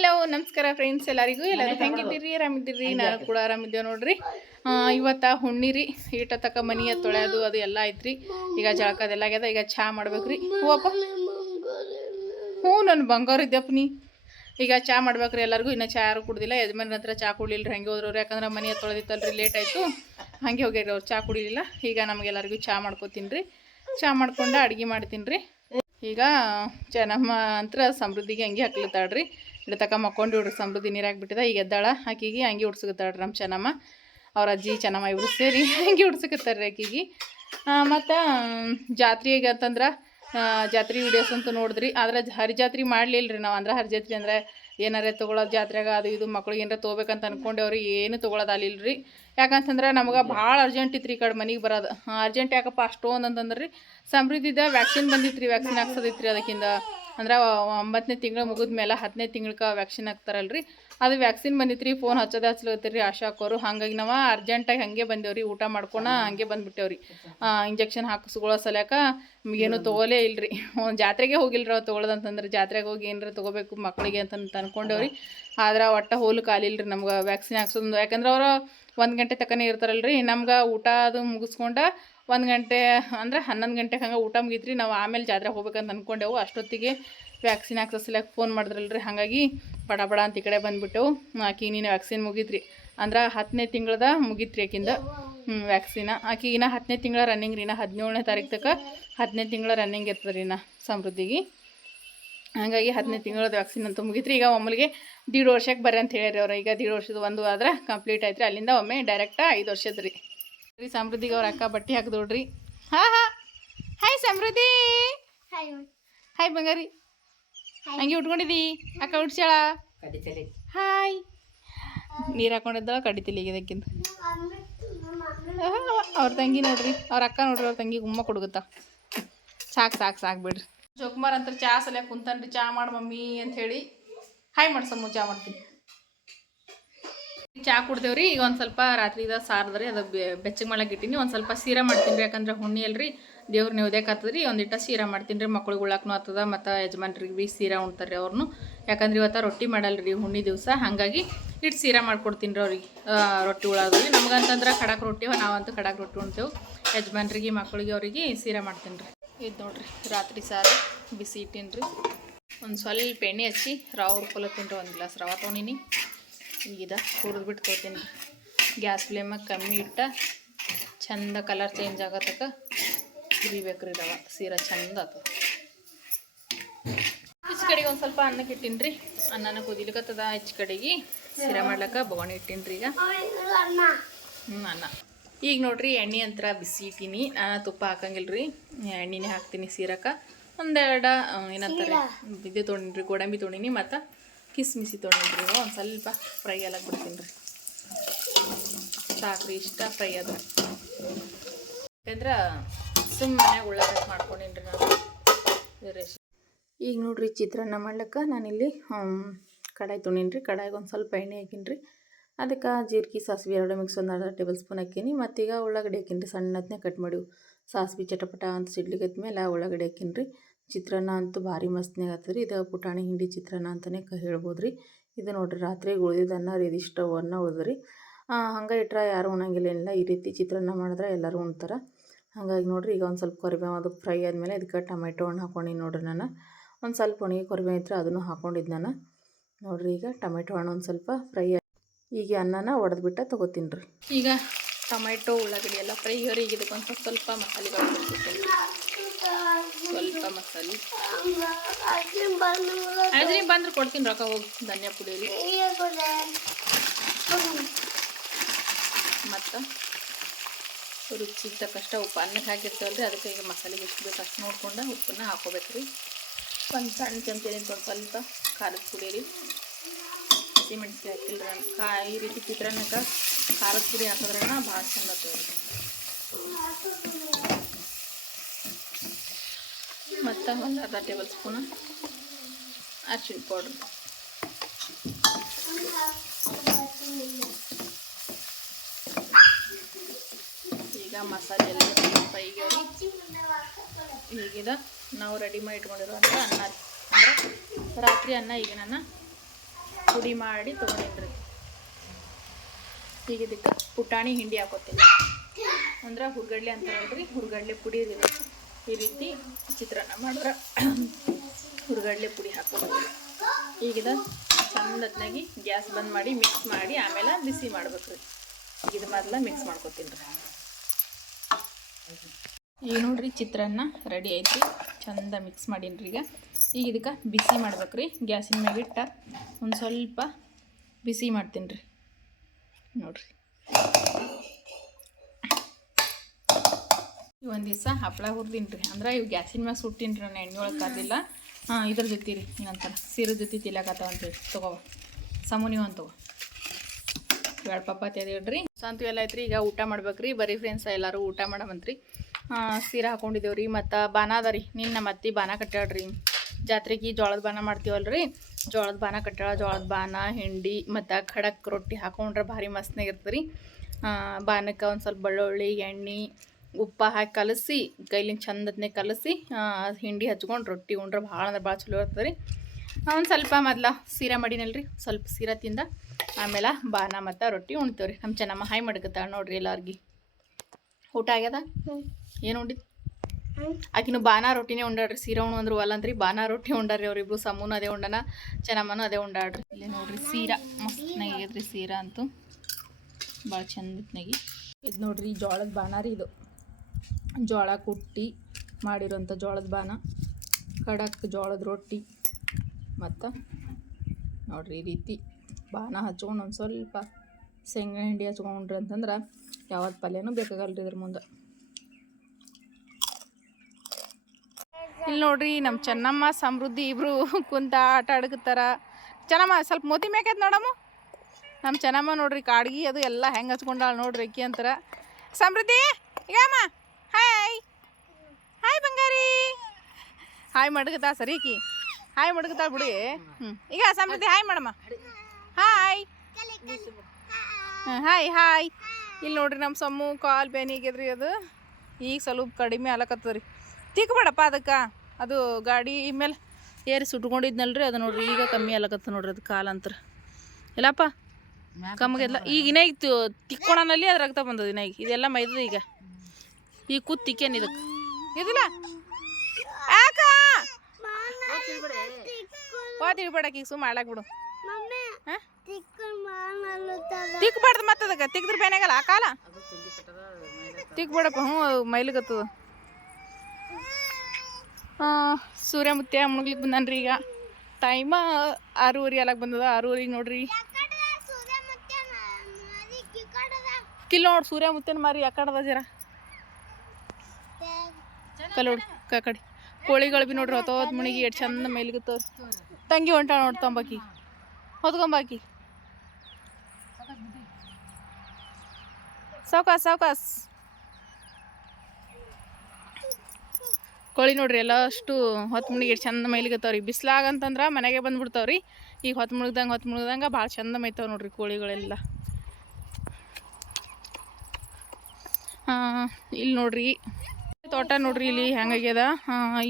Hello ನಮಸ್ಕಾರ friends, ಎಲ್ಲರಿಗೂ ಹೆಂಗಿದ್ದೀರಿ? ಆರಾಮಿದ್ದೀರಿ? ನಾನು ಕೂಡ ಆರಾಮಿದ್ದೇವೆ ನೋಡ್ರಿ. ಇವತ್ತು ಹುಣ್ಣಿರಿ ಈಟ ತಕ್ಕ ಮನಿಯ ತೊಳೆಯೋದು ಅದು ಎಲ್ಲ ಐತ್ರಿ. ಈಗ ಜಳಕದೆಲ್ಲ ಆಗ್ಯದ. ಈಗ ಚಹಾ ಮಾಡ್ಬೇಕ್ರಿ. ಹೂವಪ್ಪ ಹ್ಞೂ ನನ್ನ ಬಂಗಾರ ಇದ್ದಪ್ಪ ನೀ. ಈಗ ಚಹಾ ಮಾಡ್ಬೇಕ್ರಿ ಎಲ್ಲರಿಗೂ. ಇನ್ನೂ ಚಹಾ ಯಾರು ಕುಡ್ದಿಲ್ಲ. ಯಜಮಾನ್ರ ಹತ್ರ ಚಹಾ ಕುಡಿಲಿಲ್ಲ, ಹಂಗೆ ಹೋದ್ರವ್ರು. ಯಾಕಂದ್ರೆ ಮನೆಯ ತೊಳೆದಿತ್ತಲ್ರಿ, ಲೇಟ್ ಆಯಿತು, ಹಾಗೆ ಹೋಗ್ಯಾರ ಅವ್ರು. ಚಹಾ ಕುಡಿಲಿಲ್ಲ. ಈಗ ನಮಗೆಲ್ಲರಿಗೂ ಚಹಾ ಮಾಡ್ಕೊತೀನಿ ರೀ. ಚಹಾ ಮಾಡ್ಕೊಂಡು ಅಡುಗೆ ಮಾಡ್ತೀನಿ ರೀ. ಈಗ ನಮ್ಮ ಅಂತರ ಸಮೃದ್ಧಿಗೆ ಹಂಗೆ ಹಾಕ್ಲಿತ್ತಾಳ್ರಿ. ಇಲ್ಲಿ ತಕ ಮಕ್ಕೊಂಡು ಇಡ್ರಿ. ಸಮೃದ್ಧಿ ನೀರು ಹಾಕ್ಬಿಟ್ಟಿದ. ಈಗ ಎದ್ದಾಳ. ಆಕಿಗೆ ಹಂಗೆ ಉಡ್ಸ್ಕೊತಾಳ್ರಿ ನಮ್ಮ ಚೆನ್ನಮ್ಮ. ಅವ್ರ ಅಜ್ಜಿ ಚೆನ್ನಮ್ಮ ಇಬ್ರು ಸೇರಿ ಹಂಗೆ ಉಡ್ಸಕತ್ತಾರ್ರಿ ಆಕಿಗೆ. ಮತ್ತು ಜಾತ್ರೆಗೆ ಅಂತಂದ್ರೆ ಜಾತ್ರೆ ವೀಡಿಯೋಸ್ ಅಂತೂ ನೋಡಿದ್ರಿ. ಆದ್ರೆ ಹರಿಜಾತ್ರೆ ಮಾಡಲಿಲ್ಲ ರೀ ನಾವು. ಅಂದ್ರೆ ಹರಿಜಾತ್ರೆ ಅಂದರೆ ಏನಾರೇ ತೊಗೊಳೋದು ಜಾತ್ರೆಗೆ ಅದು ಇದು ಮಕ್ಳಿಗೆ ಏನಾರ ತೊಗೋಬೇಕಂತ ಅಂದ್ಕೊಂಡೇವ್ರಿ. ಏನು ತೊಗೊಳೋದು ಅಲ್ಲಿಲ್ಲ ರೀ. ಯಾಕಂತಂದ್ರೆ ನಮ್ಗೆ ಭಾಳ ಅರ್ಜೆಂಟ್ ಇತ್ತು ರೀ ಈ ಕಡೆ ಮನೆಗೆ ಬರೋದು. ಅರ್ಜೆಂಟ್ ಯಾಕಪ್ಪ ಅಷ್ಟೊಂದು ಅಂತಂದ್ರೆ ರೀ, ಸಮೃದ್ಧಿದ ವ್ಯಾಕ್ಸಿನ್ ಬಂದಿತ್ತು ರೀ. ವ್ಯಾಕ್ಸಿನ್ ಹಾಕ್ಸೋದಿತ್ತು ರೀ. ಅದಕ್ಕಿಂತ ಅಂದ್ರೆ 9ನೇ ತಿಂಗಳು ಮುಗಿದ ಮೇಲೆ 10ನೇ ತಿಂಗ್ಳಕ್ಕೆ ವ್ಯಾಕ್ಸಿನ್ ಹಾಕ್ತಾರಲ್ರಿ. ಅದು ವ್ಯಾಕ್ಸಿನ್ ಬಂದಿತ್ತು ರೀ. ಫೋನ್ ಹಚ್ಚೋದು ರೀ ಆಶಾ ಹಾಕೋರು. ಹಾಗಾಗಿ ನಾವು ಅರ್ಜೆಂಟಾಗಿ ಹಾಗೆ ಬಂದೇವ್ರಿ. ಊಟ ಮಾಡ್ಕೊಂಡು ಹಂಗೆ ಬಂದುಬಿಟ್ಟೇವ್ರಿ. ಇಂಜೆಕ್ಷನ್ ಹಾಕಿಸ್ಕೊಳ್ಳೋ ಸಲಕ ಏನೂ ತೊಗೊಲೇ ಇಲ್ಲರಿ. ಜಾತ್ರೆಗೆ ಹೋಗಿಲ್ರಿ ಅವ್ರು ತೊಗೊಳೋದಂತಂದ್ರೆ. ಜಾತ್ರೆಗೆ ಹೋಗಿ ಏನಾರ ತೊಗೋಬೇಕು ಮಕ್ಕಳಿಗೆ ಅಂತ ಅಂದ್ಕೊಂಡೇವ್ರಿ. ಆದ್ರೆ ಒಟ್ಟು ಹೋಲು ಕಾಲಿಲ್ರಿ ನಮ್ಗೆ ವ್ಯಾಕ್ಸಿನ್ ಹಾಕ್ಸೋದು. ಯಾಕಂದ್ರೆ ಅವರು 1 ಗಂಟೆ ತಕ್ಕನೇ ಇರ್ತಾರಲ್ರಿ. ನಮ್ಗೆ ಊಟ ಅದು ಮುಗಿಸ್ಕೊಂಡು 1 ಗಂಟೆ ಅಂದ್ರೆ 11 ಗಂಟೆಗೆ ಹಂಗೆ ಊಟ ಮುಗಿತ್ರಿ. ನಾವು ಆಮೇಲೆ ಜಾತ್ರೆಗೆ ಹೋಗ್ಬೇಕಂತ ಅಂದ್ಕೊಂಡೆವು. ಅಷ್ಟೊತ್ತಿಗೆ ವ್ಯಾಕ್ಸಿನ್ ಹಾಕ್ಸೋಸಲಕ್ಕೆ ಫೋನ್ ಮಾಡಿದ್ರಲ್ರಿ. ಹಾಗಾಗಿ ಬಡ ಬಡ ಅಂತ ಈ ಕಡೆ ಬಂದುಬಿಟ್ಟೆವು. ಆಕಿಗೆ ನೀನು ವ್ಯಾಕ್ಸಿನ್ ಮುಗಿತ್ರಿ. ಅಂದ್ರೆ 10ನೇ ತಿಂಗಳದ ಮುಗಿತ್ರಿ ಆಕಿಂದ ವ್ಯಾಕ್ಸಿನ. ಆಕಿಗೆ ಇನ್ನೂ 10ನೇ ತಿಂಗಳ ರನ್ನಿಂಗ್ ರೀ. ಇನ್ನು 17ನೇ ತಾರೀಕು ತಕ್ಕ 10ನೇ ತಿಂಗಳ ರನ್ನಿಂಗ್ ಇರ್ತದೆ ರೀ ಇನ್ನು ಸಮೃದ್ಧಿಗೆ. ಹಾಗಾಗಿ 10ನೇ ತಿಂಗಳದ ವ್ಯಾಕ್ಸಿನ್ ಅಂತೂ ಮುಗಿತ್ರಿ. ಈಗ ಒಮ್ಮಲಿಗೆ 1.5 ವರ್ಷಕ್ಕೆ ಬರ್ರಿ ಅಂತ ಹೇಳಿರಿ ಅವ್ರು. ಈಗ 1.5 ವರ್ಷದ ಒಂದು ಆದ್ರೆ ಕಂಪ್ಲೀಟ್ ಆಯ್ತು ರೀ. ಅಲ್ಲಿಂದ ಒಮ್ಮೆ ಡೈರೆಕ್ಟ್ 5 ವರ್ಷದ ರೀ. ಸಮೃದ್ಧಿಗೆ ಅವ್ರ ಅಕ್ಕ ಬಟ್ಟೆ ಹಾಕಿದೋಡ್ರಿ. ಹಾಯ್ ಸಮೃದ್ಧಿ. ಹಾಯ್ ಬಂಗಾರಿ. ಹಂಗೆ ಉಟ್ಕೊಂಡಿದ್ದಿ ಅಕ್ಕ ಉಡ್ಸ್ಯಾಳ. ಹಾಯ್. ನೀರು ಹಾಕೊಂಡಿದ್ದಾಳ ಕಡಿತಿಲ್ಲ ಈಗ ಇದಕ್ಕಿಂತ. ಅವ್ರ ತಂಗಿ ನೋಡ್ರಿ, ಅವ್ರ ಅಕ್ಕ ನೋಡ್ರಿ, ಅವ್ರ ತಂಗಿ ಉಮ್ಮ ಕೊಡುಗುತ್ತಾ. ಸಾಕು ಬಿಡ್ರಿ. ಜೋಕುಮಾರ್ ಅಂತ ಚಹಾ ಸಲ ಕುಂತನ್ರಿ. ಚಹಾ ಮಾಡಿ ಮಮ್ಮಿ ಅಂತ ಹೇಳಿ ಹಾಯ್ ಮಾಡ್ಸಮ್ಮ. ಚಹಾ ಮಾಡ್ತೀನಿ. ಚಹಾ ಕುಡ್ದೇವ್ರಿ. ಈಗ ಒಂದು ಸ್ವಲ್ಪ ರಾತ್ರಿದ ಸಾರದ್ರಿ, ಅದು ಬೆಚ್ಚಗೆ ಮಾಡಕ್ಕೆ ಇಟ್ಟಿನಿ. ಒಂದು ಸ್ವಲ್ಪ ಸೀರಾ ಮಾಡ್ತೀನಿ ರೀ. ಯಾಕಂದ್ರೆ ಹುಣ್ಣಿ ಅಲ್ರಿ, ದೇವ್ರ ನೈವೇದ್ಯಕ್ಕೆ ಆಗ್ತದ್ರಿ. ಒಂದಿಟ್ಟ ಸೀರಾ ಮಾಡ್ತೀನಿ ರೀ. ಮಕ್ಳಿಗೆ ಉಳ್ಳಾಕ್ನೂ ಆಗ್ತದ, ಮತ್ತು ಯಜಮಾನ್ರಿಗೆ ಭೀ ಸೀರಾ ಉಣ್ತಾರೆ ಅವ್ರನ್ನು. ಯಾಕಂದ್ರೆ ಇವತ್ತು ರೊಟ್ಟಿ ಮಾಡಲ್ರಿ ಹುಣ್ಣಿ ದಿವಸ. ಹಾಗಾಗಿ ಇಟ್ಟು ಸೀರಾ ಮಾಡ್ಕೊಡ್ತೀನಿ ರೀ ಅವ್ರಿಗೆ. ರೊಟ್ಟಿ ಉಳ್ಳಾದ್ರಿ ನಮ್ಗಂತಂದ್ರೆ ಖಡಕ್ ರೊಟ್ಟಿ, ನಾವಂತೂ ಖಡಕ್ ರೊಟ್ಟಿ ಉಣ್ತೇವೆ. ಯಜಮಾನ್ರಿಗೆ ಮಕ್ಳಿಗೆ ಅವ್ರಿಗೆ ಸೀರಾ ಮಾಡ್ತೀನಿ ರೀ. ಇದು ನೋಡ್ರಿ ರಾತ್ರಿ ಸಾರು ಬಿಸಿ ಇಟ್ಟೀನಿ ರೀ. ಒಂದು ಸ್ವಲ್ಪ ಎಣ್ಣೆ ಹಚ್ಚಿ ರವೆ ಹುರ್ಕೊಲತ್ತೀನಿ ರೀ. 1 ಗ್ಲಾಸ್ ರವೆ ತೊಗೊಂಡಿನಿ. ಈಗಿದ ಹುರಿದ್ಬಿಟ್ಟು ತೊಗೋತೀನಿ. ಗ್ಯಾಸ್ ಫ್ಲೇಮಾಗ ಕಮ್ಮಿ ಇಟ್ಟ ಚಂದ ಕಲರ್ ಚೇಂಜ್ ಆಗತ್ತಕ ಹುರಿಬೇಕು ರೀ ರವೆ. ಸೀರಾ ಚಂದ ಆಗ್ತದೆ. ಈಚ್ ಕಡೆಗೆ ಒಂದು ಸ್ವಲ್ಪ ಅನ್ನಕ್ಕೆ ಇಟ್ಟೀನಿ ರೀ. ಅನ್ನನ ಕುದಿಲಿಕ್ಕತ್ತದ. ಈಚ್ ಕಡೆಗೆ ಸೀರಾ ಮಾಡ್ಲಿಕ್ಕೆ ಬೊಗಣಿ ಇಟ್ಟೀನಿ ರೀ. ಈಗ ಅನ್ನ ಈಗ ನೋಡ್ರಿ ಎಣ್ಣೆ ಅಂತರ ಬಿಸಿ ಇಟ್ಟೀನಿ. ನಾನು ತುಪ್ಪ ಹಾಕಂಗಿಲ್ಲ ರೀ, ಎಣ್ಣೆನೇ ಹಾಕ್ತೀನಿ ಸೀರಕ್ಕೆ. ಒಂದೆರಡು ಏನಂತಾರೆ ಇದು ತೊಗೊಂಡಿನಿ ರೀ, ಗೋಡಂಬಿ ತೊಗೊಂಡಿನಿ, ಮತ್ತು ಕಿಸ್ಮಿಸಿ ತೊಗೊಂಡಿನಿ ರೀ. ಒಂದು ಸ್ವಲ್ಪ ಫ್ರೈ ಎಲ್ಲ ಬಿಡ್ತೀನಿ ರೀ. ಸಾಕ್ರಿ ಇಷ್ಟ ಫ್ರೈ ಅದ. ಯಾಕಂದ್ರೆ ಸುಮ್ಮನೆ ಉಳ್ಳಾಗಡ್ಡೆ ಮಾಡ್ಕೊಂಡಿನಿ ರೀ ನಾನು ರೆಸಿಪಿ. ಈಗ ನೋಡ್ರಿ ಚಿತ್ರಾನ್ನ ಮಾಡ್ಲಿಕ್ಕೆ ನಾನಿಲ್ಲಿ ಕಡಾಯಿ ತೊಗೊಂಡಿನಿ ರೀ. ಕಡಾಯಿಗೆ ಒಂದು ಸ್ವಲ್ಪ ಎಣ್ಣೆ ಹಾಕೀನಿ ರೀ. ಅದಕ್ಕೆ ಜೀರಿಗೆ ಸಾಸಿವೆ 2 ಮಿಕ್ಸ್ 1 ಅರ್ಧ ಟೇಬಲ್ ಸ್ಪೂನ್ ಹಾಕೀನಿ. ಮತ್ತೀಗ ಉಳ್ಳಾಗಡ್ಡೆ ಹಾಕೀನಿ ರೀ. ಸಣ್ಣದನ್ನೇ ಕಟ್ ಮಾಡಿ. ಸಾಸಿವೆ ಚಟಪಟ ಅಂತ ಸಿಡ್ಲಿಗತ್ತ ಮೇಲೆ ಉಳ್ಳಾಗಡ್ಡೆ ಹಾಕೀನಿ ರೀ. ಚಿತ್ರಾನ್ನ ಅಂತೂ ಭಾರಿ ಮಸ್ತ್ನಾಗ ಆಗ್ತದೆ ರೀ. ಇದು ಪುಟಾಣಿ ಹಿಂಡಿ ಚಿತ್ರಾನ್ನ ಅಂತಲೇ ಹೇಳ್ಬೋದು ರೀ. ಇದು ನೋಡಿರಿ ರಾತ್ರಿಗೆ ಉಳಿದಿದ್ದನ್ನ ರೀ. ಇದಿಷ್ಟು ಅನ್ನ ಉಳಿದ್ರಿ. ಹಂಗೆ ಇಟ್ಟರೆ ಯಾರು ಉಣ್ಣಂಗಿಲ್ಲ ಏನಿಲ್ಲ. ಈ ರೀತಿ ಚಿತ್ರಾನ್ನ ಮಾಡಿದ್ರೆ ಎಲ್ಲರೂ ಉಣ್ತಾರೆ. ಹಾಗಾಗಿ ನೋಡಿರಿ ಈಗ ಒಂದು ಸ್ವಲ್ಪ ಕರಿಬೇವು ಅದು ಫ್ರೈ ಆದಮೇಲೆ ಇದಕ್ಕೆ ಟೊಮೆಟೊ ಹಣ್ಣು ಹಾಕ್ಕೊಂಡು ನೋಡಿರಿ. ನಾನು ಒಂದು ಸ್ವಲ್ಪ ಒಣಗಿ ಕರಿಬೇವು ಇದ್ರೆ ಅದನ್ನು ಹಾಕ್ಕೊಂಡಿದ್ದು ನಾನು ನೋಡಿರಿ. ಈಗ ಟೊಮೆಟೊ ಹಣ್ಣು ಒಂದು ಸ್ವಲ್ಪ ಫ್ರೈ ಈಗ ಅನ್ನನ ಒಡೆದ್ಬಿಟ್ಟು ತೊಗೋತೀನಿ ರೀ. ಈಗ ಟೊಮೆಟೊ ಉಳ್ಳಾಗಡ್ಡಿ ಎಲ್ಲ ಫ್ರೈ ಅವ್ರಿ. ಈಗ ಇದಕ್ಕೆ ಸ್ವಲ್ಪ ಮಸಾಲೆ ಹಾಕ್ಬಿಡ್ತೀನಿ. ಸ್ವಲ್ಪ ಮಸಾಲೆ ಐಸ್ಕ್ರೀಮ್ ಬಂದ್ರೆ ಕೊಡ್ತೀನಿ ರೊಕ್ಕ. ಹೋಗಿ ಧನಿಯಾ ಪುಡಿ ಮತ್ತು ರುಚಿಗೆ ತಕ್ಕಷ್ಟ ಉಪ್ಪು. ಅನ್ನಕ್ಕೆ ಹಾಕಿರ್ತೀವಲ್ರಿ, ಅದಕ್ಕೆ ಈಗ ಮಸಾಲೆಗೆ ಎಷ್ಟು ಬೇಕು ಅಷ್ಟು ನೋಡ್ಕೊಂಡು ಉಪ್ಪನ್ನ ಹಾಕೋಬೇಕು ರೀ. ಒಂದು ಸಣ್ಣ ಚಮಚದಿಂದ ಒಂದು ಸ್ವಲ್ಪ ಖಾರದ ಪುಡಿ ರೀ. ಹಸಿಮೆಣ್ಸಿಗೆ ಹಾಕಿಲ್ಲ ರೀ. ಈ ರೀತಿ ಚಿತ್ರಾನ್ನಕ್ಕೆ ಖಾರದ ಪುಡಿ ಹಾಕಿದ್ರೆ ಭಾಳ ಚಂದ ಆಗ್ತದೆ ರೀ. ಮತ್ತು ಒಂದು ಅರ್ಧ ಟೇಬಲ್ ಸ್ಪೂನ್ ಅರಿಶಿಣ ಪೌಡ್ರ್. ಈಗ ಮಸಾಲೆ ಎಲ್ಲ ಫ್ರೈಗೆ ಈಗಿದ ನಾವು ರೆಡಿ ಮಾಡಿ ಇಟ್ಕೊಂಡಿರುವಂಥ ಅನ್ನ ಅಂದರೆ ರಾತ್ರಿ ಅನ್ನ ಈಗ ನಾನು ಪುಡಿ ಮಾಡಿ ತೊಗೊಂಡಿನ್ರಿ. ಈಗ ಇದಕ್ಕೆ ಪುಟಾಣಿ ಹಿಂಡಿ ಹಾಕೋತೀನಿ, ಅಂದ್ರೆ ಹುರ್ಗಡ್ಲೆ ಅಂತಾರಲ್ರಿ, ಹುರ್ಗಡ್ಲೆ ಪುಡಿ ಈ ರೀತಿ ಚಿತ್ರಾನ್ನ ಮಾಡಿದ್ರೆ ಹುರ್ಗಡ್ಲೆ ಪುಡಿ ಹಾಕೋದು. ಈಗಿದ ಚಂದತ್ನಾಗಿ ಗ್ಯಾಸ್ ಬಂದ್ ಮಾಡಿ ಮಿಕ್ಸ್ ಮಾಡಿ ಆಮೇಲೆ ಬಿಸಿ ಮಾಡ್ಬೇಕ್ರಿ. ಈಗ ಇದು ಮೊದಲ ಮಿಕ್ಸ್ ಮಾಡ್ಕೊತೀನಿ ರೀ. ಈಗ ನೋಡ್ರಿ ಚಿತ್ರಾನ್ನ ರೆಡಿ ಐತಿ, ಚಂದ ಮಿಕ್ಸ್ ಮಾಡೀನಿ ಈಗ. ಈಗ ಇದಕ್ಕೆ ಬಿಸಿ ಮಾಡ್ಬೇಕ್ರಿ. ಗ್ಯಾಸಿನ ಮ್ಯಾಗಿಟ್ಟ ಒಂದು ಸ್ವಲ್ಪ ಬಿಸಿ ಮಾಡ್ತೀನಿ ರೀ. ನೋಡ್ರಿ ಒಂದು ದಿವಸ ಹಪ್ಪಳ ಹುರಿದೀನಿ ರೀ, ಅಂದ್ರೆ ಇವು ಗ್ಯಾಸಿನ ಮ್ಯಾಗ ಸುಟ್ಟಿನಿ ರೀ, ನಾನು ಎಣ್ಣೆ ಒಳಗೆ ಕಾದಿಲ್ಲ. ಇದ್ರ ಜೊತೆ ರೀ ಏನಂತಾರೆ ಸೀರೆ ಜೊತೆ ತಿಲ್ಲಕತ್ತಾವ ಅಂತೇಳಿ ತೊಗೋ ಸಮೂನಿ ಒಂದು ತೊಗೋ ಬೇಡ ಪಪ್ಪ ತೆದಿಡ್ರಿ. ಸಂತು ಎಲ್ಲ ಐತ್ರಿ. ಈಗ ಊಟ ಮಾಡ್ಬೇಕ್ರಿ. ಬರೀ ಫ್ರೆಂಡ್ಸ್ ಎಲ್ಲರೂ ಊಟ ಮಾಡಮಂತ್ರಿ. ಸೀರೆ ಹಾಕೊಂಡಿದ್ದೇವ್ರಿ. ಮತ್ತು ಬಾನ ಅದ ರೀ, ನಿನ್ನ ನಮ್ಮ ಅತ್ತಿ ಬಾನ ಕಟ್ಟಾಳ್ರಿ. ಜಾತ್ರೆಗೆ ಜೋಳದ ಬಾನ ಮಾಡ್ತೀವಲ್ರಿ, ಜೋಳದ ಬಾನ ಕಟ್ಟಾಳ. ಜೋಳದ ಬಾನ ಹಿಂಡಿ ಮತ್ತು ಖಡಕ್ ರೊಟ್ಟಿ ಹಾಕೊಂಡ್ರೆ ಭಾರಿ ಮಸ್ತ್ನಾಗಿರ್ತದೆ ರೀ. ಬಾನಕ್ಕೆ ಒಂದು ಸ್ವಲ್ಪ ಬೆಳ್ಳುಳ್ಳಿ ಎಣ್ಣೆ ಉಪ್ಪು ಹಾಕಿ ಕಲಸಿ ಕೈಲಿಂದ ಚಂದತ್ನೇ ಕಲಸಿ ಹಿಂಡಿ ಹಚ್ಕೊಂಡು ರೊಟ್ಟಿ ಉಂಡ್ರೆ ಭಾಳ ಅಂದ್ರೆ ಭಾಳ ಚಲೋ ಇರ್ತದೆ ರೀ. ಒಂದು ಸ್ವಲ್ಪ ಮೊದಲ ಸೀರೆ ಮಾಡಿನಲ್ರಿ, ಸ್ವಲ್ಪ ಸೀರೆ ತಿಂದ ಆಮೇಲೆ ಬಾನ ಮತ್ತು ರೊಟ್ಟಿ ಉಣ್ತೇವ್ರಿ. ನಮ್ಮ ಚೆನ್ನಮ್ಮ ಹಾಯ್ ಮಡ್ಕತ್ತಾಳ ನೋಡ್ರಿ ಎಲ್ಲಾರ್ಗಿ. ಊಟ ಆಗ್ಯದ? ಏನು ಉಂಡಿದ್ದು? ಆಕಿನು ಬಾನ ರೊಟ್ಟಿನೇ ಉಂಡಾಡ್ರಿ. ಸೀರೆ ಉಣ್ಣು ಅಂದ್ರು ಅಲ್ಲಂತ್ರಿ, ಬಾನ ರೊಟ್ಟಿ ಉಂಡಾರ್ರಿ ಅವ್ರಿಬ್ರು. ಸಮೂನು ಅದೇ ಉಂಡನ, ಚೆನ್ನಮ್ಮನೂ ಅದೇ ಉಂಡಾಡ್ರಿ. ಇಲ್ಲಿ ನೋಡ್ರಿ ಸೀರಾ ಮಸ್ತ್ನಾಗ ಆಗೈತ್ರಿ. ಸೀರಾ ಅಂತೂ ಭಾಳ ಚಂದತ್ನಾಗಿ ಇದು ನೋಡ್ರಿ. ಜೋಳದ ಬಾನ ರೀ ಇದು. ಜೋಳ ಕುಟ್ಟಿ ಮಾಡಿರೋಂಥ ಜೋಳದ ಬಾನ, ಖಡಕ್ ಜೋಳದ ರೊಟ್ಟಿ ಮತ್ತು ನೋಡ್ರಿ ಈ ರೀತಿ ಬಾನ ಹಚ್ಕೊಂಡು ಒಂದು ಸ್ವಲ್ಪ ಶೇಂಗಾ ಹಿಂಡಿ ಹಚ್ಕೊಂಡ್ರಿ ಅಂತಂದ್ರೆ ಯಾವತ್ತು ಪಲ್ಯನೂ ಬೇಕಾಗಲ್ರಿ ಇದ್ರ ಮುಂದೆ. ಇಲ್ಲಿ ನೋಡ್ರಿ ನಮ್ಮ ಚೆನ್ನಮ್ಮ ಸಮೃದ್ಧಿ ಇಬ್ರು ಕುಂತ ಆಟ ಆಡಕತ್ತಾರ. ಚೆನ್ನಮ್ಮ ಸ್ವಲ್ಪ ಮೋತಿ ಮೇಕೈತೆ ನೋಡಮ್ಮ. ನಮ್ಮ ಚೆನ್ನಮ್ಮ ನೋಡ್ರಿ ಕಾಡ್ಗಿ ಅದು ಎಲ್ಲ ಹೆಂಗೆ ಹಚ್ಕೊಂಡಾಳ ನೋಡ್ರಿ ಅಕ್ಕಿ ಅಂತಾರ. ಸಮೃದ್ಧಿ ಈಗಮ್ಮ ಹಾಯ್ ಹಾಯ್ ಬಂಗಾರಿ ಹಾಯ್ ಮಡಗತಾ ಸರಿಕಿ ಹಾಯ್ ಮಡಗತಾ ಬಿಡಿ. ಈಗ ಸಮೃದ್ಧಿ ಹಾಯ್ ಮಾಡಮ್ಮ. Hi hi hi. ಇಲ್ಲಿ ನೋಡ್ರಿ ನಮ್ಮ ಸಮ್ಮು ಕಾಲು ಬೇನಿಗೆದ್ರಿ, ಅದು ಈಗ ಸ್ವಲ್ಪ ಕಡಿಮೆ ಆಲಕತ್ತದ್ರಿ. ತಿಕ್ಬೇಡಪ್ಪ ಅದಕ್ಕೆ, ಅದು ಗಾಡಿ ಮೇಲೆ ಏರಿ ಸುಟ್ಕೊಂಡಿದ್ನಲ್ರಿ ಅದು ನೋಡ್ರಿ ಈಗ ಕಮ್ಮಿ ಆಲಕತ್ತ ನೋಡ್ರಿ. ಅದು ಕಾಲಂತ್ರ ಎಲ್ಲಪ್ಪ ಕಮ್ಮಿಗೆಲ್ಲ ಈಗ ಇನ್ನ ಈಗ ತಿಕ್ಕೊಳನಲ್ಲಿ ಅದ್ರಾಗ್ತಾ ಬಂದದ. ಇನ್ನ ಈಗ ಇದೆಲ್ಲ ಮೈದದ. ಈಗ ಈಗ ಕೂತ್ ತಿಕ್ಕೇನು ಇದಕ್ಕೆ ಇದಿಲ್ಲ ಯಾಕ ತಿಳ್ಬೇಡಕ್ಕೆ ಈಗ ಸುಮ್ಮ ಮಾಡ್ಲಾಕ್ ಬಿಡು. ತಿಕ್ಬಾರ್ದು ಮತ್ತೆ ಅದಕ್ಕೆ ತಿಕ್ದ್ರ ಬೇನಾಗಲ್ಲ ಆ ಕಾಲ ತಿಕ್ಬೇಡಪ್ಪ. ಮೈಲಿಗತ್ತದ. ಸೂರ್ಯಮುತ್ಯ ಮುಣಗ್ಲಿಕ್ಕೆ ಬಂದನ್ರಿ. ಈಗ ಟೈಮ 6:30 ಅಲಾಗ ಬಂದದ. 6:30 ನೋಡ್ರಿ. ಕಿಲ್ ನೋಡ್ರಿ ಸೂರ್ಯಮುತ್ಯನ ಮಾರಿ ಯಾಕಡದ ಜರ ಕಲ್ಲೋಡು ಕಡೆ ಕೋಳಿಗಳು ಭೀ ನೋಡ್ರಿ ಹೊತ್ತೋತ್ ಮುಣಿಗಿ ಎಷ್ಟು ಚಂದ ಮೈಲಿಗತ್ತವ್ರಿ. ತಂಗಿ ಹೊಂಟ ನೋಡ್ತಂಬಾಕಿ ಹೊತ್ಕೊಂಬಾಕಿ ಸಾವ್ಕಾಸ್ ಸಾವ್ಕಾಸ್. ಕೋಳಿ ನೋಡ್ರಿ ಎಲ್ಲ ಅಷ್ಟು ಹೊತ್ತು ಮುಣಿಗೆ ಎಷ್ಟು ಚಂದ ಮೈಲಿಗತ್ತವ್ರಿ. ಬಿಸ್ಲಾಗಂತಂದ್ರೆ ಮನೆಗೆ ಬಂದ್ಬಿಡ್ತಾವ್ರಿ. ಈಗ ಹೊತ್ತು ಮುಳುಗ್ದಂಗೆ ಭಾಳ ಚಂದ ಮೈತಾವ ನೋಡ್ರಿ ಕೋಳಿಗಳೆಲ್ಲ. ಇಲ್ಲಿ ನೋಡ್ರಿ ತೋಟ ನೋಡ್ರಿ ಇಲ್ಲಿ ಹೆಂಗಾಗ್ಯದ.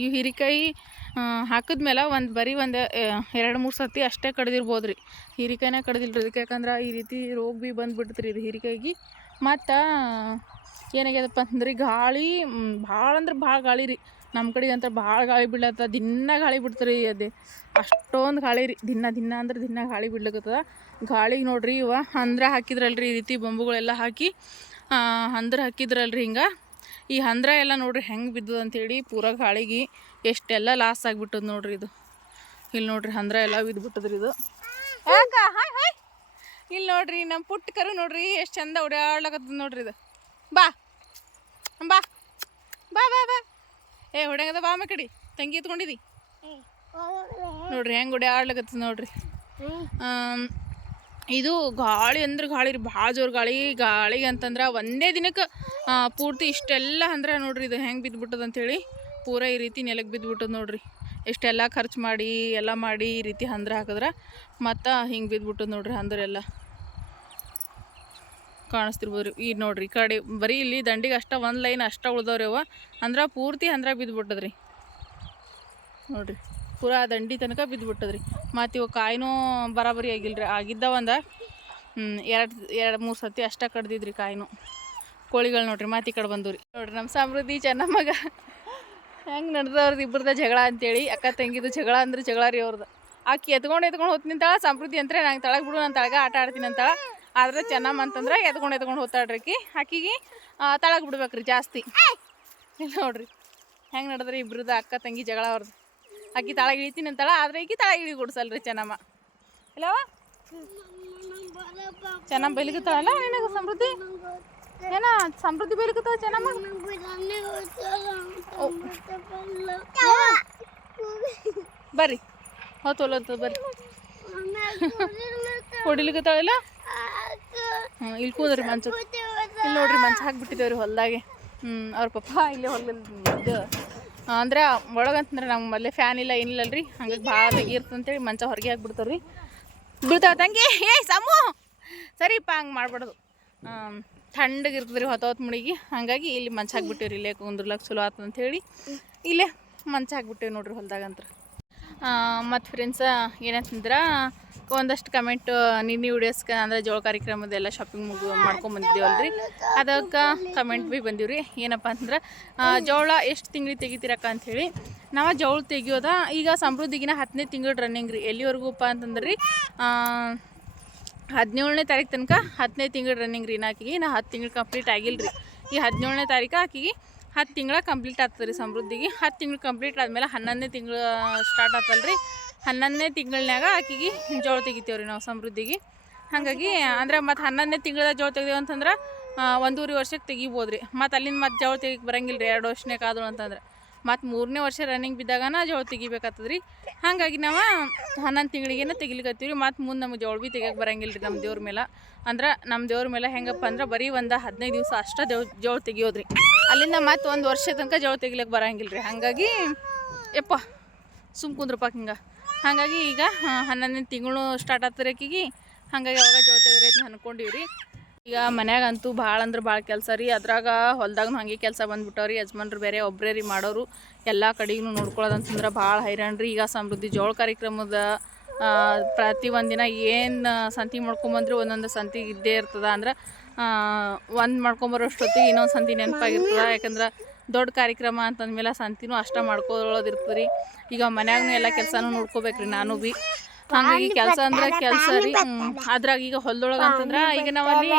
ಈ ಹೀರಿಕಾಯಿ ಹಾಕಿದ್ಮೇಲೆ ಬರೀ ಒಂದು 2-3 ಸತಿ ಅಷ್ಟೇ ಕಡ್ದಿರ್ಬೋದು ರೀ. ಹೀರಿಕಾಯಿನೇ ಕಡ್ದಿಲ್ರಿ ಇದಕ್ಕೆ, ಯಾಕಂದ್ರೆ ಈ ರೀತಿ ರೋಗ ಭೀ ಬಂದುಬಿಡ್ತ್ರಿ ಇದು ಹೀರಿಕಾಯಿಗೆ. ಮತ್ತು ಏನಾಗ್ಯದಪ್ಪ ಅಂದ್ರೆ ಗಾಳಿ ಭಾಳ ಅಂದ್ರೆ ಭಾಳ ಗಾಳಿ ರೀ. ನಮ್ಮ ಕಡೆ ಅಂತ ಭಾಳ ಗಾಳಿ ಬಿಡ್ಲತ್ತ. ದಿನ ಗಾಳಿ ಬಿಡ್ತಾರೆ ಅದೇ ಅಷ್ಟೊಂದು ಗಾಳಿ ರೀ. ದಿನ ಅಂದ್ರೆ ದಿನ ಗಾಳಿ ಬಿಡ್ಲಕತ್ತದ. ಗಾಳಿಗೆ ನೋಡ್ರಿ ಇವ ಹಂದ್ರ ಹಾಕಿದ್ರಲ್ರಿ ಈ ರೀತಿ ಬೊಂಬುಗಳೆಲ್ಲ ಹಾಕಿ ಹಂದ್ರ ಹಾಕಿದ್ರಲ್ರಿ. ಹಿಂಗೆ ಈ ಹಂದ್ರ ಎಲ್ಲ ನೋಡ್ರಿ ಹೆಂಗೆ ಬಿದ್ದದ ಅಂಥೇಳಿ ಪೂರ ಗಾಳಿಗೆ ಎಷ್ಟೆಲ್ಲ ಲಾಸ್ ಆಗಿಬಿಟ್ಟದ ನೋಡ್ರಿ ಇದು. ಇಲ್ಲಿ ನೋಡ್ರಿ ಹಂದ್ರ ಎಲ್ಲ ಬಿದ್ದುಬಿಟ್ಟದ್ರಿ ಇದು. ಯಾಕ ಹಾಯ್ ಹಾಯ್. ಇಲ್ಲಿ ನೋಡ್ರಿ ನಮ್ಮ ಪುಟ್ಟ ಕರು ನೋಡ್ರಿ ಎಷ್ಟು ಚಂದ ಓಡಾಡ್ಲಕತ್ತದ ನೋಡ್ರಿ ಇದು. ಬಾ ಬಾ ಬಾ ಬಾ ಬಾ ಏ ಹೊಡ್ಯಾಂಗದ ಬಾ ಕಡಿ ತಂಗಿ ಎತ್ಕೊಂಡಿದಿ ನೋಡ್ರಿ ಹೆಂಗೆ ಓಡಾಡ್ಲಕತ್ತದ ನೋಡ್ರಿ. ಇದು ಗಾಳಿ ಅಂದ್ರೆ ಗಾಳಿ ರೀ, ಭಾಳ ಜೋರು ಗಾಳಿಗೆ ಅಂತಂದ್ರೆ ಒಂದೇ ದಿನಕ್ಕೆ ಪೂರ್ತಿ ಇಷ್ಟೆಲ್ಲ ಅಂದ್ರೆ ನೋಡ್ರಿ ಇದು ಹೆಂಗೆ ಬಿದ್ದುಬಿಟ್ಟದ ಅಂಥೇಳಿ ಪೂರ ಈ ರೀತಿ ನೆಲಕ್ಕೆ ಬಿದ್ದುಬಿಟ್ಟದ ನೋಡ್ರಿ. ಎಷ್ಟೆಲ್ಲ ಖರ್ಚು ಮಾಡಿ ಎಲ್ಲ ಮಾಡಿ ಈ ರೀತಿ ಹಂದ್ರ ಹಾಕಿದ್ರೆ ಮತ್ತು ಹಿಂಗೆ ಬಿದ್ದುಬಿಟ್ಟದ ನೋಡ್ರಿ. ಹಂದ್ರೆಲ್ಲ ಕಾಣಿಸ್ತಿರ್ಬೋದು ರೀ. ಈಗ ನೋಡ್ರಿ ಈ ಕಡೆ ಬರೀ ಇಲ್ಲಿ ದಂಡಿಗೆ ಅಷ್ಟ ಒಂದು ಲೈನ್ ಅಷ್ಟ ಉಳ್ದವ್ರಿ ಅವ ಅಂದ್ರೆ ಪೂರ್ತಿ ಹಂದ್ರ ಬಿದ್ದುಬಿಟ್ಟದ್ರಿ ನೋಡ್ರಿ. ಪೂರಾ ದಂಡಿ ತನಕ ಬಿದ್ದುಬಿಟ್ಟದ್ರಿ. ಮತ್ತು ಇವು ಕಾಯಿನೂ ಬರಾಬರಿ ಆಗಿಲ್ರಿ. ಆಗಿದ್ದ ಒಂದು 2-3 ಸತಿ ಅಷ್ಟ ಕಡ್ದಿದ್ರಿ ಕಾಯಿನೂ. ಕೋಳಿಗಳು ನೋಡ್ರಿ ಮತ್ತು ಈ ಕಡೆ ಬಂದವು ರೀ. ನೋಡ್ರಿ ನಮ್ಮ ಸಮೃದ್ಧಿ ಚೆನ್ನಮ್ಮಗ ಹೆಂಗೆ ನಡೆದವ್ರದ್ದು ಇಬ್ಬರದ ಜಗಳ ಅಂತೇಳಿ. ಅಕ್ಕ ತಂಗಿದು ಜಗಳ ಅಂದ್ರೆ ಜಗಳ ರೀ ಅವ್ರದ್ದು. ಆಕಿ ಎತ್ಕೊಂಡು ಹೋತ್ ನಿಂತಾಳ. ಸಮೃದ್ಧಿ ಅಂದ್ರೆ ನಂಗೆ ತಳಗೆ ಬಿಡು, ನಾನು ತಳಗ ಆಟ ಆಡ್ತೀನಿ ಅಂತಾಳ. ಆದ್ರೆ ಚೆನ್ನಮ್ಮ ಅಂತಂದ್ರೆ ಎತ್ಕೊಂಡು ಹೋಗ್ತಾಳ್ರಿ. ಆಕಿಗೆ ತಳಗೆ ಬಿಡ್ಬೇಕ್ರಿ ಜಾಸ್ತಿ. ಇಲ್ಲ ನೋಡ್ರಿ ಹೆಂಗೆ ನಡೆದ್ರಿ ಇಬ್ರದ್ದು ಅಕ್ಕ ತಂಗಿ ಜಗಳ ಅವ್ರದ್ದು. ಆಕಿ ತಳಗೆ ಇಳಿತೀನಿ ಅಂತಾಳ, ಆದ್ರೆ ಈಕಿ ತಳಗೆ ಇಳಿ ಕೊಡ್ಸಲ್ರಿ ಚೆನ್ನಮ್ಮ. ಇಲ್ಲವ ಚೆನ್ನಮ್ಮ ಬೈಲಿಕತ್ತಾಳಲ್ಲ ನಿನಗೆ ಸಮೃದ್ಧಿ? ಏನ ಸಮೃದ್ಧಿ ಬೈಲಿಕತ್ತಾಳ ಚೆನ್ನಮ್ಮ? ಬರ್ರಿ ಹೊತ್ತೊಲತ್ತ ಬರ್ರಿ. ಹೊಡಿಲಿಕತ್ತಾಳಿಲ್ಲ? ಇಲ್ಲಿ ಕೂದ್ರಿ ಮಂಚ. ಇಲ್ಲಿ ನೋಡ್ರಿ ಮಂಚ ಹಾಕ್ಬಿಟ್ಟಿದ್ದೇವ್ರಿ ಹೊಲ್ದಾಗೆ. ಅವ್ರ ಪಪ್ಪ ಇಲ್ಲೇ ಹೊಲದಲ್ಲಿ ಅಂದ್ರೆ ಒಳಗಂತಂದ್ರೆ ನಮ್ಗೆ ಮೊದಲೇ ಫ್ಯಾನ್ ಇಲ್ಲ ಏನಿಲ್ಲಲ್ರಿ. ಹಂಗಾಗಿ ಭಾಳ ತೆಗಿರ್ತಂತೇಳಿ ಮಂಚ ಹೊರಗೆ ಹಾಕ್ಬಿಡ್ತಾವ್ರಿ. ಬೀಳ್ತಾವ ತಂಗಿ ಸಮೂ ಸರಿಪ್ಪ ಹಂಗೆ ಮಾಡ್ಬಾರ್ದು. ಥಂಡಗಿರ್ತದ್ರಿ ಹೊತ್ತು ಮುಡಿಗೆ. ಹಾಗಾಗಿ ಇಲ್ಲಿ ಮಂಚ ಹಾಕ್ಬಿಟ್ಟಿವ್ರಿ. ಇಲ್ಲೇ ಕುಂದ್ರಲಕ್ಕೆ ಚಲೋ ಆತಂತೇಳಿ ಇಲ್ಲೇ ಮಂಚ ಹಾಕ್ಬಿಟ್ಟೇವಿ ನೋಡ್ರಿ ಹೊಲ್ದಾಗಂತ್ರ. ಮತ್ತು ಫ್ರೆಂಡ್ಸ ಏನಂತಂದ್ರೆ ಒಂದಷ್ಟು ಕಮೆಂಟ್ ನಿನ್ನೆ ವಿಡಿಯೋಸ್ಗೆ ಅಂದರೆ ಜೋಳ ಕಾರ್ಯಕ್ರಮದೆಲ್ಲ ಶಾಪಿಂಗ್ ಮಾಡ್ಕೊಂಬಂದಿದ್ದೇವಲ್ರಿ. ಅದಕ್ಕೆ ಕಮೆಂಟ್ ಭೀ ಬಂದೀವಿ ರೀ. ಏನಪ್ಪ ಅಂತಂದ್ರೆ ಜೋಳ ಎಷ್ಟು ತಿಂಗಳಿಗೆ ತೆಗಿತೀರಕ್ಕ ಅಂಥೇಳಿ. ನಾವು ಜೋಳ ತೆಗಿಯೋದ ಈಗ ಸಮೃದ್ಧಿಗಿನ 10ನೇ ತಿಂಗಳು ರನ್ನಿಂಗ್ ರೀ. ಎಲ್ಲಿವರೆಗೂಪ್ಪ ಅಂತಂದ್ರೆ ರೀ 17ನೇ ತಾರೀಕು ತನಕ 10ನೇ ತಿಂಗಳು ರನ್ನಿಂಗ್ ರೀ. ಆಕಿಗೆ ನಾ 10 ತಿಂಗಳು ಕಂಪ್ಲೀಟ್ ಆಗಿಲ್ಲ ರೀ. ಈ 17ನೇ ತಾರೀಕು ಆಕಿಗೆ 10 ತಿಂಗಳ ಕಂಪ್ಲೀಟ್ ಆಗ್ತದೆ ರೀ ಸಮೃದ್ಧಿಗೆ. 10 ತಿಂಗಳು ಕಂಪ್ಲೀಟ್ ಆದಮೇಲೆ 11ನೇ ತಿಂಗಳು ಸ್ಟಾರ್ಟ್ ಆಗ್ತಲ್ಲ ರೀ. 11ನೇ ತಿಂಗಳನ್ಯಾಗ ಆಕಿಗೆ ಜೋಳ ತೆಗಿತೇವ್ರಿ ನಾವು ಸಮೃದ್ಧಿಗೆ. ಹಾಗಾಗಿ ಅಂದ್ರೆ ಮತ್ತು 11ನೇ ತಿಂಗಳದಾಗ ಜೋಳ ತೆಗ್ದೇವು ಅಂತಂದ್ರೆ 1.5 ವರ್ಷಕ್ಕೆ ತೆಗಿಬೋದು ರೀ. ಮತ್ತು ಅಲ್ಲಿಂದ ಮತ್ತೆ ಜೋಳ ತೆಗಿಗೆ ಬರಂಗಿಲ್ಲ ರೀ 2 ವರ್ಷನೇ ಕಾದು ಅಂತಂದ್ರೆ. ಮತ್ತು 3ನೇ ವರ್ಷ ರನ್ನಿಂಗ್ ಬಿದ್ದಾಗನ ಜೋಳ ತೆಗಿಬೇಕಾಗ್ತದೆ ರೀ. ಹಾಗಾಗಿ ನಾವು 11 ತಿಂಗಳಿಗೇನೆ ತೆಗಿಲಿಕತ್ತೀವಿ ರೀ. ಮತ್ತು ಮುಂದೆ ನಮ್ಗೆ ಜೋಳ ಭೀ ತೆಗಿಯೋಕೆ ಬರಂಗಿಲ್ಲ ರೀ ನಮ್ಮ ದೇವ್ರ ಮೇಲೆ. ಅಂದ್ರೆ ನಮ್ಮ ದೇವ್ರ ಮೇಲೆ ಹೆಂಗಪ್ಪ ಅಂದ್ರೆ ಬರೀ ಒಂದು 15 ದಿವಸ ಅಷ್ಟೇ ಜೋಳ ತೆಗಿಯೋದ್ರಿ. ಅಲ್ಲಿಂದ ಮತ್ತು 1 ವರ್ಷ ತನಕ ಜೋಳ ತೆಗಿಲಿಕ್ಕೆ ಬರಂಗಿಲ್ಲ ರೀ. ಹಾಗಾಗಿ ಯಪ್ಪ ಸುಮ್ ಕುಂದ್ರಪ್ಪ ಹಿಂಗೆ. ಹಾಗಾಗಿ ಈಗ 11ನೇ ತಿಂಗಳು ಸ್ಟಾರ್ಟ್ ಆಗ್ತಾರೆ ಆಕಿಗೆ. ಹಾಗಾಗಿ ಅವಾಗ ಜೋಳ ತೆಗಿರಿ ಅಂತ ಅಂದ್ಕೊಂಡಿವಿ ರೀ. ಈಗ ಮನ್ಯಾಗಂತೂ ಭಾಳ ಅಂದ್ರೆ ಭಾಳ ಕೆಲಸ ರೀ. ಅದ್ರಾಗ ಹೊಲ್ದಾಗೂ ಹಾಗೆ ಕೆಲಸ ಬಂದ್ಬಿಟ್ಟವ್ರಿ. ಯಜಮಾನ್ರು ಬೇರೆ ಒಬ್ಬರೇ ರೀ ಮಾಡೋರು. ಎಲ್ಲ ಕಡೆಗೂ ನೋಡ್ಕೊಳ್ಳೋದಂತಂದ್ರೆ ಭಾಳ ಹೈರಾಣ ರೀ. ಈಗ ಸಮೃದ್ಧಿ ಜೋಳ ಕಾರ್ಯಕ್ರಮದ ಪ್ರತಿ ಒಂದಿನ ಏನು ಸಂತಿ ಮಾಡ್ಕೊಂಬಂದ್ರೆ ಒಂದೊಂದು ಸಂತಿ ಇದ್ದೇ ಇರ್ತದೆ. ಅಂದ್ರೆ ಒಂದು ಮಾಡ್ಕೊಂಬರೋಷ್ಟೊತ್ತಿಗೆ ಇನ್ನೊಂದು ಸಂತಿ ನೆನಪಾಗಿರ್ತದೆ. ಯಾಕಂದ್ರೆ ದೊಡ್ಡ ಕಾರ್ಯಕ್ರಮ ಅಂತಂದ್ಮೇಲೆ ಸಂತಿನೂ ಅಷ್ಟೇ ಮಾಡ್ಕೊಳ್ಳೋದಿರ್ತದೆ ರೀ. ಈಗ ಮನ್ಯಾಗೂ ಎಲ್ಲ ಕೆಲಸನೂ ನೋಡ್ಕೋಬೇಕ್ರಿ ನಾನು ಭೀ. ಹಾಗಾಗಿ ಕೆಲಸ ಅಂದ್ರೆ ಕೆಲಸ ರೀ. ಅದ್ರಾಗ ಈಗ ಹೊಲದೊಳಗೆ ಅಂತಂದ್ರೆ ಈಗ ನಾವಲ್ಲಿ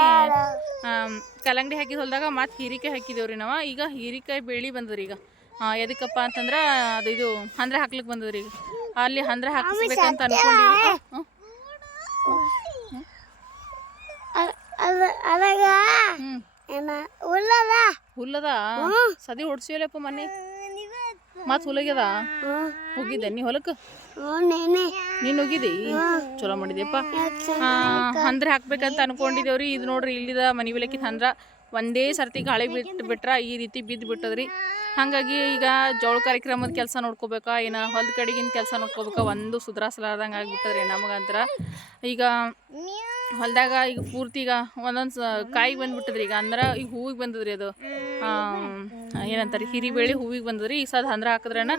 ಕಲ್ಲಂಗಡಿ ಹಾಕಿದ ಹೊಲದಾಗ ಮತ್ತು ಹೀರಿಕಾಯಿ ಹಾಕಿದೇವ್ರಿ ನಾವು. ಈಗ ಹೀರಿಕಾಯಿ ಬೆಳೆ ಬಂದದ್ರಿ. ಈಗ ಎದಕ್ಕಪ್ಪ ಅಂತಂದ್ರೆ ಅದು ಇದು ಹಂದ್ರೆ ಹಾಕ್ಲಿಕ್ಕೆ ಬಂದದ್ರಿ. ಈಗ ಅಲ್ಲಿ ಹಂದ್ರೆ ಹಾಕಿಸ್ಬೇಕಂತ ಅನ್ಕೊಂಡಿವಿ. ಹುಲ್ಲದ ಸದಿ ಹೊಡ್ಸಿಯಲ್ಲಪ್ಪ ಮನೆ ಮತ್ ಹುಲಗ್ಯದ. ಹೋಗಿದ್ದೆ ನೀ ಹೊಲಕ್ಕೆ? ನೀನ್ ಹೋಗಿದ್ದಿ? ಚಲೋ ಮಾಡಿದೆಪ್ಪ. ಹಂದ್ರೆ ಹಾಕ್ಬೇಕಂತ ಅನ್ಕೊಂಡಿದೇವ್ರಿ. ಇದು ನೋಡ್ರಿ ಇಲ್ಲಿದ ಮನಿ ಬೆಳಕಿದ ಹಂದ್ರ ಒಂದೇ ಸರ್ತಿ ಗಾಳಿ ಬಿಟ್ರ ಈ ರೀತಿ ಬಿದ್ದು ಬಿಟ್ಟದ್ರಿ. ಹಾಗಾಗಿ ಈಗ ಜೋಳ ಕಾರ್ಯಕ್ರಮದ ಕೆಲಸ ನೋಡ್ಕೋಬೇಕಾ ಏನ ಹೊಲದ ಕಡೆಗಿನ ಕೆಲಸ ನೋಡ್ಕೋಬೇಕಾ ಒಂದು ಸುಧಾರಿಸಲಾರ್ದಂಗೆ ಆಗಿಬಿಟ್ಟದ್ರಿ ನಮಗಂತ್ರ. ಈಗ ಹೊಲದಾಗ ಈಗ ಪೂರ್ತಿ ಈಗ ಒಂದೊಂದು ಕಾಯಿಗೆ ಬಂದ್ಬಿಟ್ಟದ್ರಿ. ಈಗ ಅಂದ್ರೆ ಈಗ ಹೂವಿಗೆ ಬಂದದ್ರಿ. ಅದು ಏನಂತಾರೆ ಹಿರಿಬೇಳೆ ಹೂವಿಗೆ ಬಂದದ್ರಿ. ಈಗ ಸದ್ ಹಂದ್ರ ಹಾಕಿದ್ರೇನ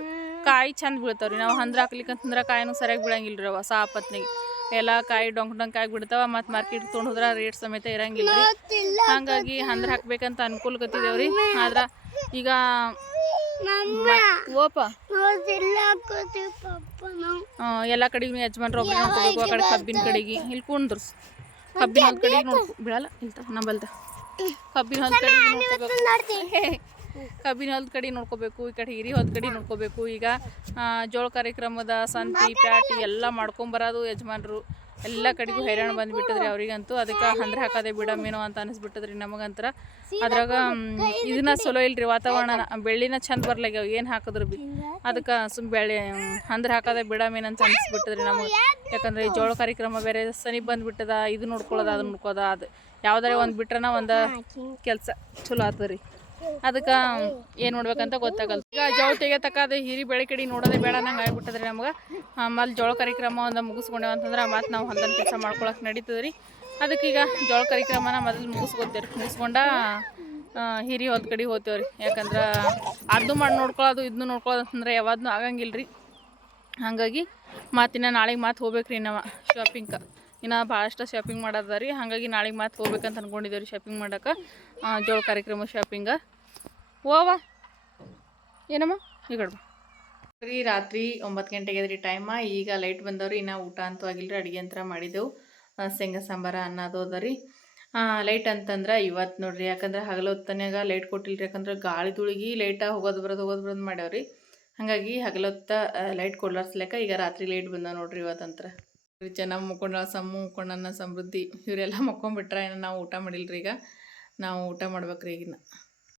ಕಾಯಿ ಚಂದ ಬೀಳ್ತಾವ್ರಿ. ನಾವು ಹಂದ್ರ ಹಾಕ್ಲಿಕ್ಕಂತಂದ್ರೆ ಕಾಯಿನೂ ಸರಿಯಾಗಿ ಬೀಳಂಗಿಲ್ಲ ರೀ. ಹೊಸ ಆಪತ್ನಿಗೆ ಎಲ್ಲ ಕಾಯಿ ಡೊಂಕ್ ಆಗಿ ಬಿಡ್ತಾವ. ಮತ್ತು ಮಾರ್ಕೆಟ್ ತೊಗೊಂಡು ಹೋದ್ರೆ ರೇಟ್ ಸಮೇತ ಇರಂಗಿಲ್ಲ ರೀ. ಹಾಗಾಗಿ ಹಂದ್ರ ಹಾಕ್ಬೇಕಂತ ಅನ್ಕೊಳ್ಕತ್ತಿದೇವ್ರಿ. ಆದ್ರೆ ಈಗ ಓಪ ಎಲ್ಲ ಕಡೆಗೂ ಯಜಮಾನ್ರು ಒಬ್ಬರು ನೋಡ್ಕೋಬೇಕು. ಆ ಕಡೆ ಕಬ್ಬಿನ ಕಡೆಗೆ ಇಲ್ಲಿ ಕುಂದ್ರಸ್ ಕಬ್ಬಿನ ಹೊಲದ ಕಡೆಗೆ ನೋಡ್ಕೊ ಬಿಡಲ್ಲ ಇಲ್ತ ನಂಬಲ್ತ ಕಬ್ಬಿನ ಹೊಲದ ಕಡೆಗೆ ನೋಡ್ಕೋಬೇಕು. ಕಬ್ಬಿನ ಹೊಲದ ಕಡೆ ನೋಡ್ಕೋಬೇಕು. ಈ ಕಡೆ ಹಿರಿ ಹೊಲದ ಕಡೆ ನೋಡ್ಕೋಬೇಕು. ಈಗ ಜೋಳ ಕಾರ್ಯಕ್ರಮದ ಸಂತಿ ಪ್ಯಾಟಿ ಎಲ್ಲ ಮಾಡ್ಕೊಂಬರೋದು ಯಜಮಾನ್ರು. ಎಲ್ಲ ಕಡೆಗೂ ಹೈರಾಣ ಬಂದುಬಿಟ್ಟದ್ರಿ ಅವ್ರಿಗಂತೂ. ಅದಕ್ಕೆ ಹಂದ್ರೆ ಹಾಕೋದೆ ಬಿಡಮೇನೋ ಅಂತ ಅನಿಸ್ಬಿಟ್ಟದ್ರಿ ನಮಗಂತರ. ಅದ್ರಾಗ ಇದನ್ನ ಚಲೋ ಇಲ್ರಿ ವಾತಾವರಣ. ಬೆಳ್ಳಿನ ಚಂದ ಬರ್ಲಾಗ್ಯಾವ ಏನು ಹಾಕಿದ್ರು ಭೀ. ಅದಕ್ಕೆ ಬೆಳೆ ಹಂದ್ರೆ ಹಾಕೋದೆ ಬಿಡಮೇನಂತ ಅನಿಸ್ಬಿಟ್ಟದ್ರಿ ನಮಗೆ. ಯಾಕಂದ್ರೆ ಈ ಜೋಳ ಕಾರ್ಯಕ್ರಮ ಬೇರೆ ಸನಿ ಬಂದುಬಿಟ್ಟದ. ಇದು ನೋಡ್ಕೊಳ್ಳೋದು ಅದು ನೋಡ್ಕೋದ ಅದು ಯಾವ್ದಾರ ಒಂದು ಬಿಟ್ರನ ಒಂದು ಕೆಲಸ ಚಲೋ ಆಗ್ತದ್ರಿ. ಅದಕ್ಕೆ ಏನು ನೋಡ್ಬೇಕಂತ ಗೊತ್ತಾಗಲ್ಲ. ಈಗ ಜೋಳ ತೆಗಿಯತಕ್ಕದ ಹಿರಿ ಬೆಳೆ ಕಡೆ ನೋಡೋದೇ ಬೇಡ ನಂಗೆ ಆಗ್ಬಿಟ್ಟದ್ರಿ ನಮ್ಗೆ. ಆಮೇಲೆ ಜೋಳ ಕಾರ್ಯಕ್ರಮ ಒಂದು ಮುಗಿಸ್ಕೊಂಡೇವು ಅಂತಂದ್ರೆ ಮತ್ತು ನಾವು ಹೊಲ್ದನ ಕೆಲಸ ಮಾಡ್ಕೊಳಕ್ಕೆ ನಡೀತದೆ ರೀ. ಅದಕ್ಕೆ ಈಗ ಜೋಳ ಕಾರ್ಯಕ್ರಮನ ಮೊದಲು ಮುಗಿಸ್ಕೊತೇವ್ರಿ. ಮುಗಿಸ್ಕೊಂಡ ಹಿರಿ ಹೊಲದ ಕಡೆ ಹೋಗ್ತೇವ್ರಿ. ಯಾಕಂದ್ರೆ ಅದನ್ನು ಮಾಡಿ ನೋಡ್ಕೊಳ್ಳೋದು ಇದನ್ನು ನೋಡ್ಕೊಳ್ಳೋದು ಅಂತಂದ್ರೆ ಯಾವಾದೂ ಆಗಂಗಿಲ್ಲ ರೀ. ಹಾಗಾಗಿ ಮಾತಿನ ನಾಳೆಗೆ ಮಾತು ಹೋಗ್ಬೇಕ್ರಿ ನಾವು ಶಾಪಿಂಗ್ಗೆ. ಇನ್ನು ಭಾಳಷ್ಟು ಶಾಪಿಂಗ್ ಮಾಡೋದ ರೀ. ಹಾಗಾಗಿ ನಾಳೆಗೆ ಮಾತು ಹೋಗ್ಬೇಕಂತ ಅಂದ್ಕೊಂಡಿದ್ದೇವೆ ರೀ ಶಾಪಿಂಗ್ ಮಾಡೋಕೆ. ಜೋಳ ಕಾರ್ಯಕ್ರಮ ಶಾಪಿಂಗ ಓವ ಏನಮ್ಮ ಈಗ ರೀ. ರಾತ್ರಿ 9 ಗಂಟೆಗೆ ರೀ ಟೈಮ. ಈಗ ಲೈಟ್ ಬಂದವ್ರಿ. ಇನ್ನು ಊಟ ಅಂತೂ ಆಗಿಲ್ಲ ರೀ. ಅಡುಗೆ ಅಂತ ಮಾಡಿದೆವು. ಶೇಂಗಾ ಸಾಂಬಾರ ಅನ್ನೋದು ಅದ ರೀ. ಲೈಟ್ ಅಂತಂದ್ರೆ ಇವತ್ತು ನೋಡ್ರಿ, ಯಾಕಂದ್ರೆ ಹಗಲ ಹೊತ್ತನ್ಯಾಗ ಲೈಟ್ ಕೊಟ್ಟಿಲ್ರಿ. ಯಾಕಂದ್ರೆ ಗಾಳಿ ತುಳಿಗಿ ಲೈಟ ಹೋಗೋದು ಬರೋದು ಮಾಡ್ಯಾವ್ರಿ. ಹಾಗಾಗಿ ಹಗಲೊತ್ತ ಲೈಟ್ ಕೊಡ್ಲಾರ್ಸ್ಲೆಕ್ಕ ಈಗ ರಾತ್ರಿ ಲೈಟ್ ಬಂದ ನೋಡ್ರಿ ಇವತ್ತಂತ್ರ. ಚೆನ್ನಾಗಿ ಮುಕ್ಕೊಂಡ ಸಮ್ಮು ಮುಕ್ಕೊಂಡನ್ನ ಸಮೃದ್ಧಿ ಇವರೆಲ್ಲ ಮಕ್ಕೊಂಡ್ಬಿಟ್ರೆ ನಾವು ಊಟ ಮಾಡಿಲ್ರಿ. ಈಗ ನಾವು ಊಟ ಮಾಡ್ಬೇಕ್ರಿ ಈಗಿನ.